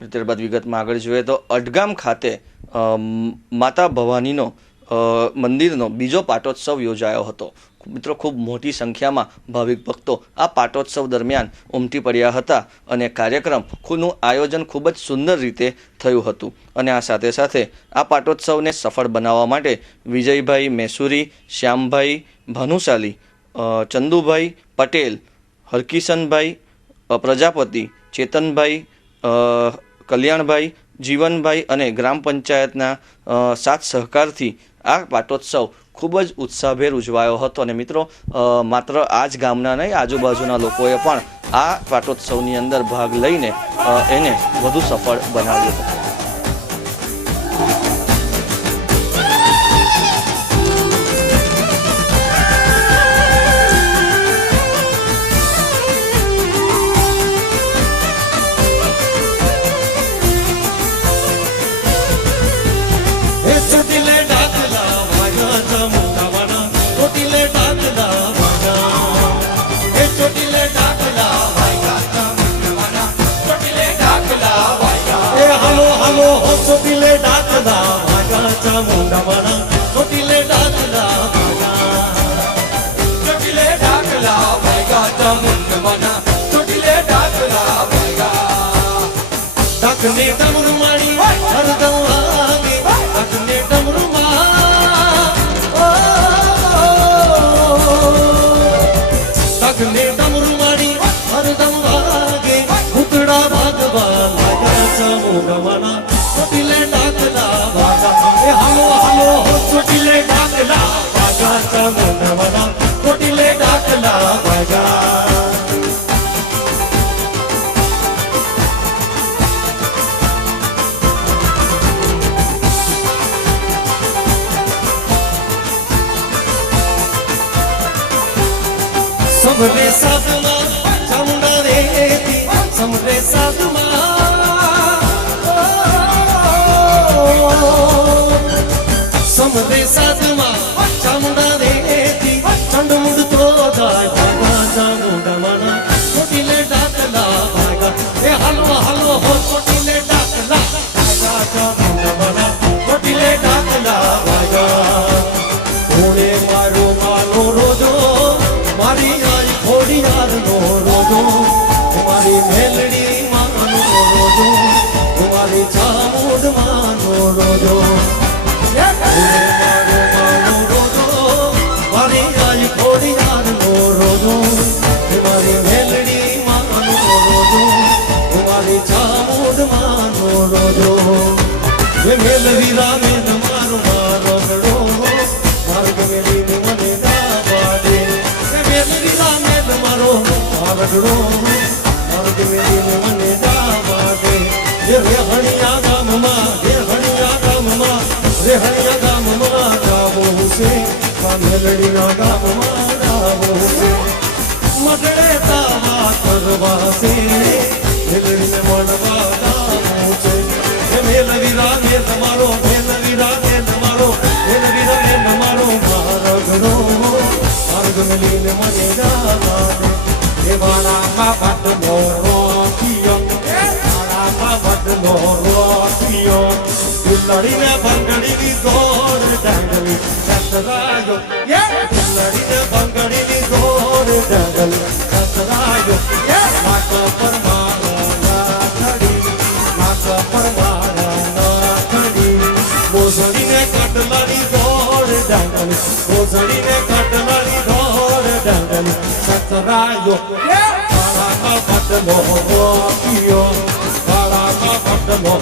ત્યારબાદ વિગતમાં આગળ જોઈએ તો અડગામ ખાતે માતા ભવાનીનો મંદિરનો બીજો પાટોત્સવ યોજાયો હતો। મિત્રો, ખૂબ મોટી સંખ્યામાં ભાવિક ભક્તો આ પાટોત્સવ દરમિયાન ઉમટી પડ્યા હતા અને કાર્યક્રમનું આયોજન ખૂબ જ સુંદર રીતે થયું હતું। અને આ સાથે સાથે આ પાટોત્સવને સફળ બનાવવા માટે વિજયભાઈ મેસુરી, શ્યામભાઈ ભાનુશાલી, ચંદુભાઈ પટેલ, હરકિશનભાઈ પ્રજાપતિ, ચેતનભાઈ, કલ્યાણભાઈ, જીવનભાઈ અને ગ્રામ પંચાયતના સાથ સહકારથી આ પાટોત્સવ ખૂબ જ ઉત્સાહભેર ઉજવાયો હતો। અને મિત્રો, માત્ર આ જ ગામના નહીં, આજુબાજુના લોકોએ પણ આ પાટોત્સવની અંદર ભાગ લઈને એને વધુ સફળ બનાવ્યો હતો। ચોટીલે ડાકલા વાગા ચામુંડાવાના ચોટીલે ડાકલા વાગા ચોટીલે ડાકલા વાગા ચામુંડાવાના ચોટીલે ડાકલા વાગા ડાકને ડમરુ માણી હરદમ વાગે ડાકને ડમરુ ડાકને ડમરુ માણી હરદમ વાગે ભૂતડા ભાગવા વાગા ચામુંડાવાના ચોટીલે ડાકલા વાગા એ હાલો હાલો ચોટીલે ડાકલા વાગા ચામુંડાવાના ચોટીલે ડાકલા વાગા સમરે સાધમાં ચામુંડા રેતી સમરે સાધમાં સમરે સાધમાં ચામુંડા રેતી ચંડમુંડ તો જાય ભાગા ચામુંડાવાના ચોટીલે ડાકલા ભાગા એ હાલો હાલો હો ચોટીલે ડાકલા ભાગા ચામુંડાવાના ચોટીલે ડાકલા ભાગા કોણે મારો માનો રોજો મારી આઈ ખોડિયારનો રોજો મારી મેલડી માનો રોજો મારી ચામુંડ માનો રોજો મારી આઈ ખોડિયારનો રોજો મારી મેલડી માનો રોજો મારી ચામુંડ માનો રોજો એ મેલવી રામે તમારો મારો ગડો માર્ગ મેલીને મને દાવા દે એ મેલવી રામે તમારો મારો ગડો માર્ગ મેલીને મને દાવા દે એ રેહણિયા ગામમાં રેહણિયા ગામમાં જાવું છે મેલડીના ગામમાં જાવું છે મટડે તાવા કરવા છે મેલડીને મળવા જાવું છે એ મેલવી રામે તમારો મેલવી રામે તમારો મેલવી રામે તમારો માર્ગનો માર્ગ મેલીને મને જાવા દે એ વાળામાં પાટનો રોટિયો વાળામાં પાટનો રોટિયો લડીને બંગડીની દોડ ડાંગલી સતરાયો લડીને બંગડીની દોડ ડાંગલી સતરાયો માતા પર મારા નાથડી માતા પર મારા નાથડી મોસડીને કટલાની દોડ ડાંગલી મોસડીને કટલાની દોડ ડાંગલી સતરાયો વાળામાં પટલો રોટિયો વાળામાં પટલો